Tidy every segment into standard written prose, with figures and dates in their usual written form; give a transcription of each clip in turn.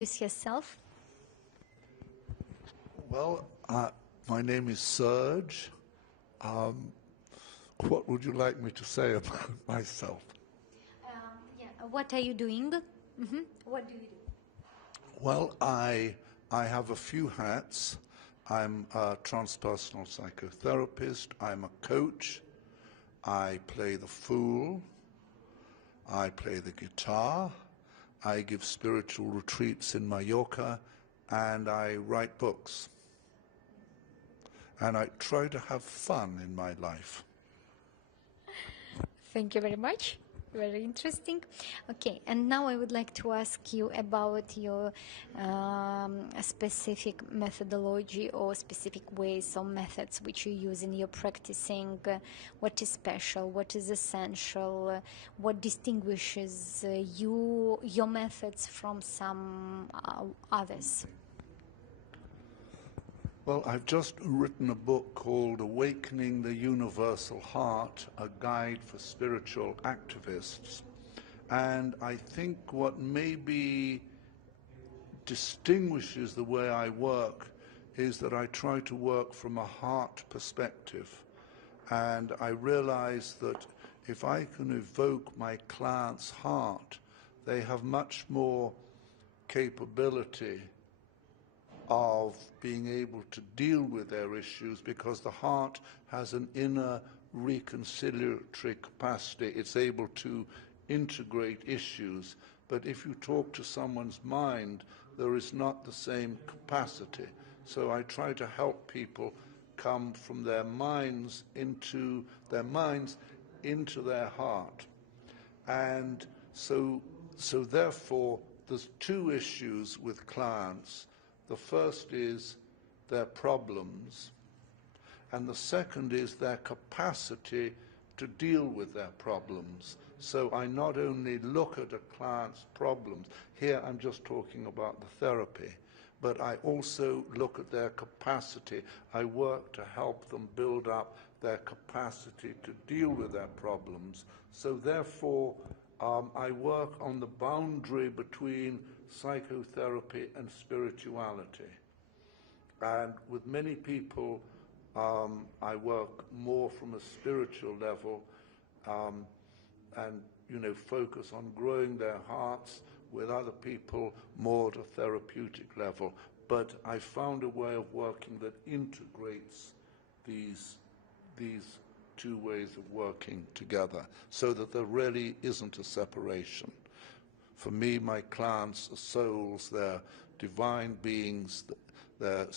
introduce yourself? Well, my name is Serge. What would you like me to say about myself? What are you doing? What do you do? Well, I have a few hats. I'm a transpersonal psychotherapist. I'm a coach. I play the fool. I play the guitar. I give spiritual retreats in Mallorca, and I write books. And I try to have fun in my life. Thank you very much. Very interesting. Okay, and now I would like to ask you about your specific methodology or specific ways or methods which you use in your practicing. What is special? What is essential? What distinguishes your methods from some others? Well, I've just written a book called Awakening the Universal Heart, a guide for spiritual activists. And I think what maybe distinguishes the way I work is that I try to work from a heart perspective. And I realize that if I can evoke my client's heart, they have much more capability of being able to deal with their issues, because the heart has an inner reconciliatory capacity. It's able to integrate issues. But if you talk to someone's mind, there is not the same capacity. So I try to help people come from their minds into their heart. And so therefore, there's two issues with clients. The first is their problems, and the second is their capacity to deal with their problems. So I not only look at a client's problems, here I'm just talking about the therapy, but I also look at their capacity. I work to help them build up their capacity to deal with their problems. So therefore, I work on the boundary between psychotherapy and spirituality. And with many people, I work more from a spiritual level, and focus on growing their hearts. With other people, more at a therapeutic level. But I found a way of working that integrates these two ways of working together, so that there really isn't a separation. For me, my clients are souls, they're divine beings, they're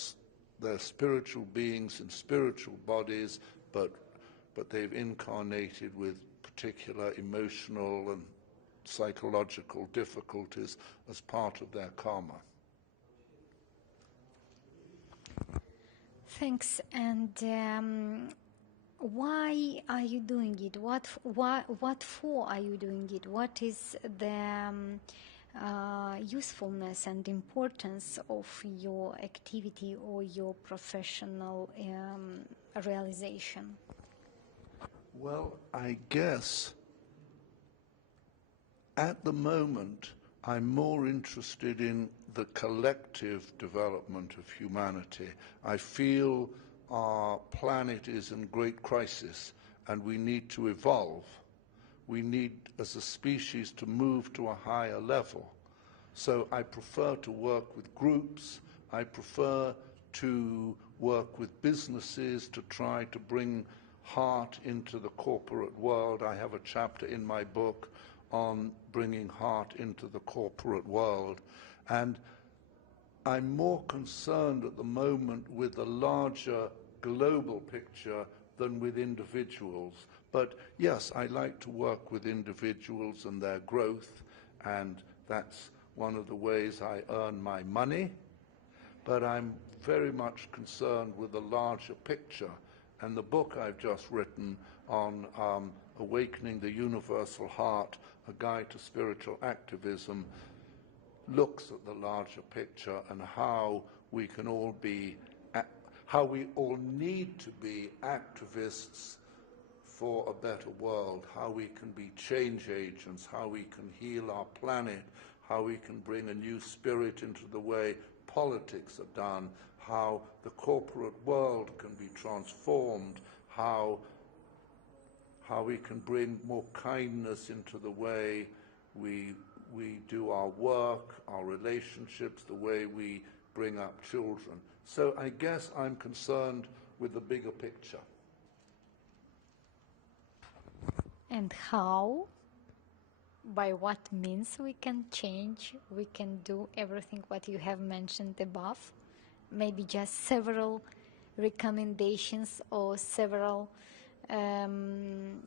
spiritual beings in spiritual bodies, but they've incarnated with particular emotional and psychological difficulties as part of their karma. Thanks. And why are you doing it? What for are you doing it? What is the usefulness and importance of your activity or your professional realization? Well, I guess at the moment I'm more interested in the collective development of humanity. I feel our planet is in great crisis and we need to evolve. We need, as a species, to move to a higher level. So I prefer to work with groups. I prefer to work with businesses to try to bring heart into the corporate world. I have a chapter in my book on bringing heart into the corporate world. And I'm more concerned at the moment with the larger global picture than with individuals. But yes, I like to work with individuals and their growth, and that's one of the ways I earn my money. But I'm very much concerned with the larger picture. And the book I've just written on Awakening the Universal Heart, a guide to spiritual activism, looks at the larger picture and how we can all be, how we all need to be activists for a better world, how we can be change agents, how we can heal our planet, how we can bring a new spirit into the way politics are done, how the corporate world can be transformed, how we can bring more kindness into the way we do our work, our relationships, the way we bring up children. So I guess I'm concerned with the bigger picture. And how, by what means we can change, we can do everything what you have mentioned above? Maybe just several recommendations or several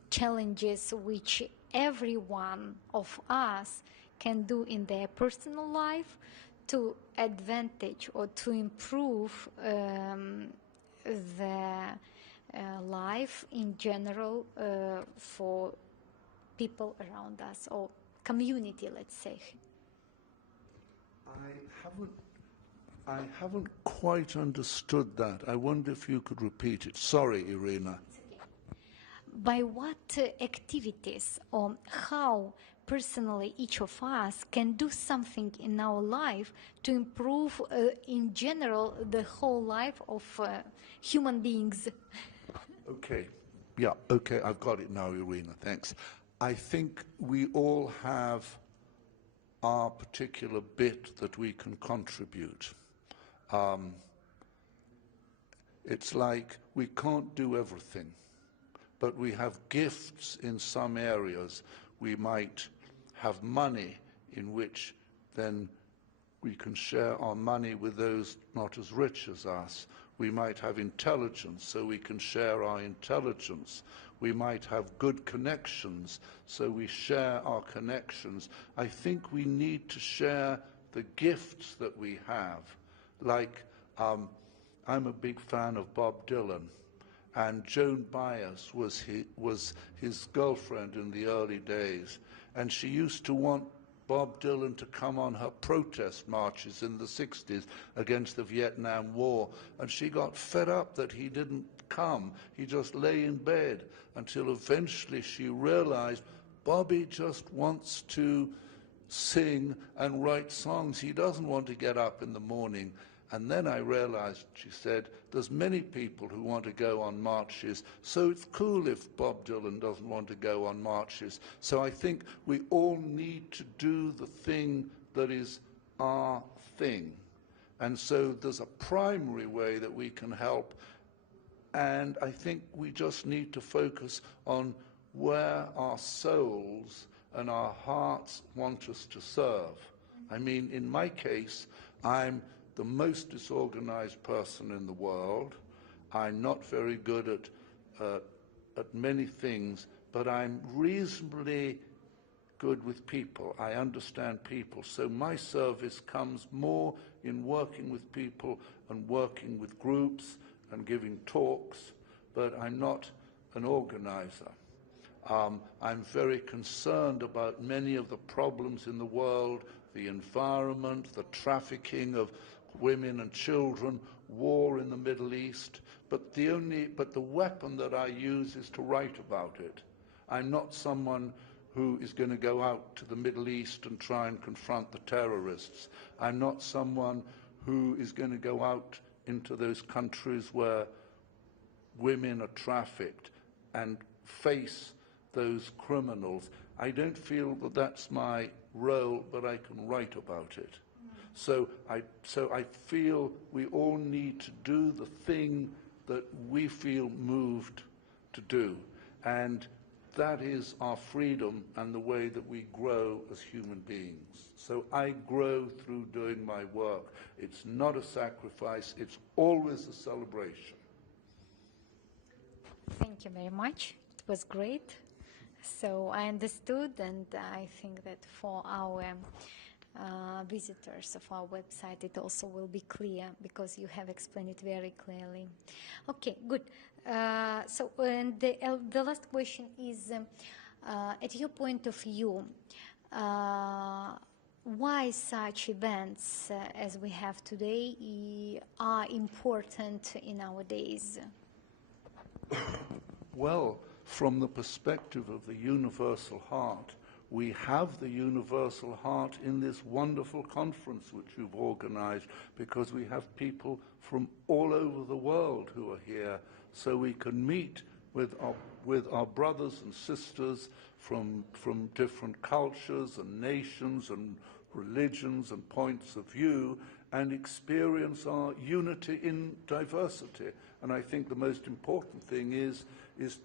challenges which every one of us can do in their personal life to advantage or to improve the life in general for people around us, or community, let's say. I haven't quite understood that. I wonder if you could repeat it. Sorry, Irina. By what activities or how personally each of us can do something in our life to improve in general the whole life of human beings? Okay. Yeah, okay, I've got it now, Irina, thanks. I think we all have our particular bit that we can contribute. It's like we can't do everything, but we have gifts in some areas. We might have money in which then we can share our money with those not as rich as us. We might have intelligence, so we can share our intelligence. We might have good connections, so we share our connections. I think we need to share the gifts that we have. Like, I'm a big fan of Bob Dylan, and Joan Baez was his girlfriend in the early days, and she used to want Bob Dylan to come on her protest marches in the 60s against the Vietnam War, and she got fed up that he didn't come. He just lay in bed until eventually she realized Bobby just wants to sing and write songs. He doesn't want to get up in the morning. And then I realized, she said, there's many people who want to go on marches, so it's cool if Bob Dylan doesn't want to go on marches. So I think we all need to do the thing that is our thing. And so there's a primary way that we can help, and I think we just need to focus on where our souls and our hearts want us to serve. I mean, in my case, I'm the most disorganized person in the world. I'm not very good at many things, but I'm reasonably good with people. I understand people. So my service comes more in working with people and working with groups and giving talks, but I'm not an organizer. I'm very concerned about many of the problems in the world, the environment, the trafficking of women and children, war in the Middle East, but the weapon that I use is to write about it. I'm not someone who is going to go out to the Middle East and try and confront the terrorists. I'm not someone who is going to go out into those countries where women are trafficked and face those criminals. I don't feel that that's my role, but I can write about it. So I feel we all need to do the thing that we feel moved to do. And that is our freedom and the way that we grow as human beings. So I grow through doing my work. It's not a sacrifice, it's always a celebration. Thank you very much. It was great. So I understood, and I think that for our visitors of our website, it also will be clear because you have explained it very clearly. Okay, good. So and the last question is, at your point of view, why such events as we have today are important in our days? Well, from the perspective of the universal heart, We have the universal heart in this wonderful conference which you've organized, because we have people from all over the world who are here, so we can meet with our brothers and sisters from different cultures and nations and religions and points of view, and experience our unity in diversity. And I think the most important thing is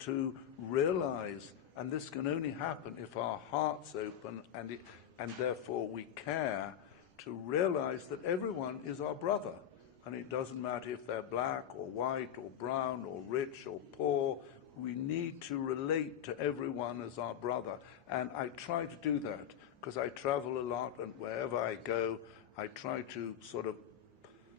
to realize, and this can only happen if our heart's open and therefore we care, to realize that everyone is our brother. And it doesn't matter if they're black or white or brown or rich or poor. We need to relate to everyone as our brother. And I try to do that because I travel a lot, and wherever I go, I try to sort of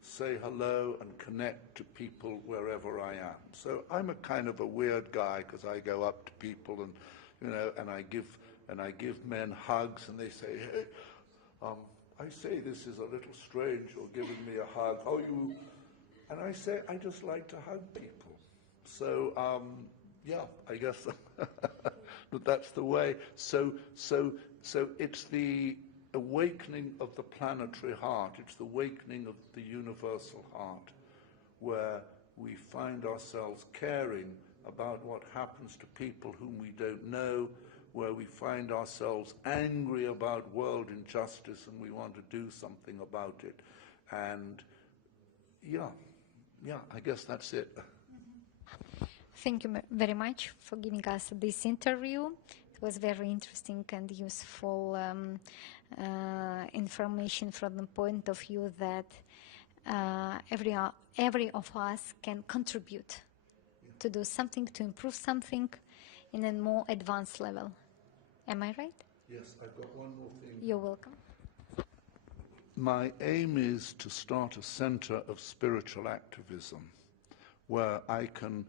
say hello and connect to people wherever I am. So I'm a kind of a weird guy, because I go up to people and, you know, and I give men hugs, and they say, hey, I say this is a little strange, you're giving me a hug. How you? And I say, I just like to hug people. So yeah, I guess that's the way. So it's the awakening of the planetary heart. It's the awakening of the universal heart, where we find ourselves caring about what happens to people whom we don't know, where we find ourselves angry about world injustice and we want to do something about it. And yeah, I guess that's it. Thank you very much for giving us this interview. It was very interesting and useful information from the point of view that every of us can contribute to do something, to improve something in a more advanced level. Am I right? Yes, I've got one more thing. You're welcome. My aim is to start a center of spiritual activism where I can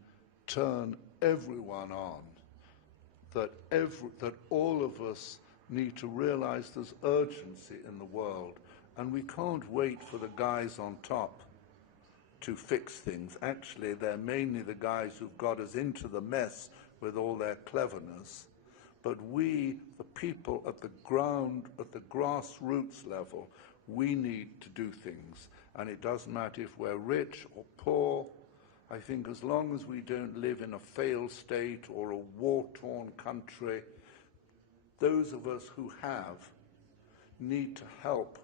turn everyone on, that all of us need to realize there's urgency in the world, and we can't wait for the guys on top to fix things. Actually, they're mainly the guys who've got us into the mess with all their cleverness. But we, the people at the ground, at the grassroots level, we need to do things. And it doesn't matter if we're rich or poor. I think as long as we don't live in a failed state or a war-torn country, those of us who have need to help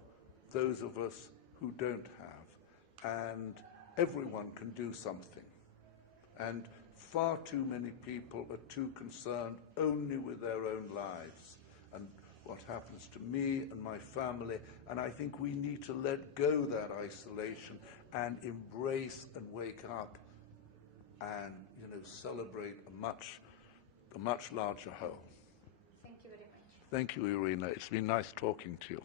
those of us who don't have. And everyone can do something. And far too many people are too concerned only with their own lives and what happens to me and my family. And I think we need to let go that isolation and embrace and wake up and, you know, celebrate a much larger whole. Thank you very much. Thank you, Irina. It's been nice talking to you.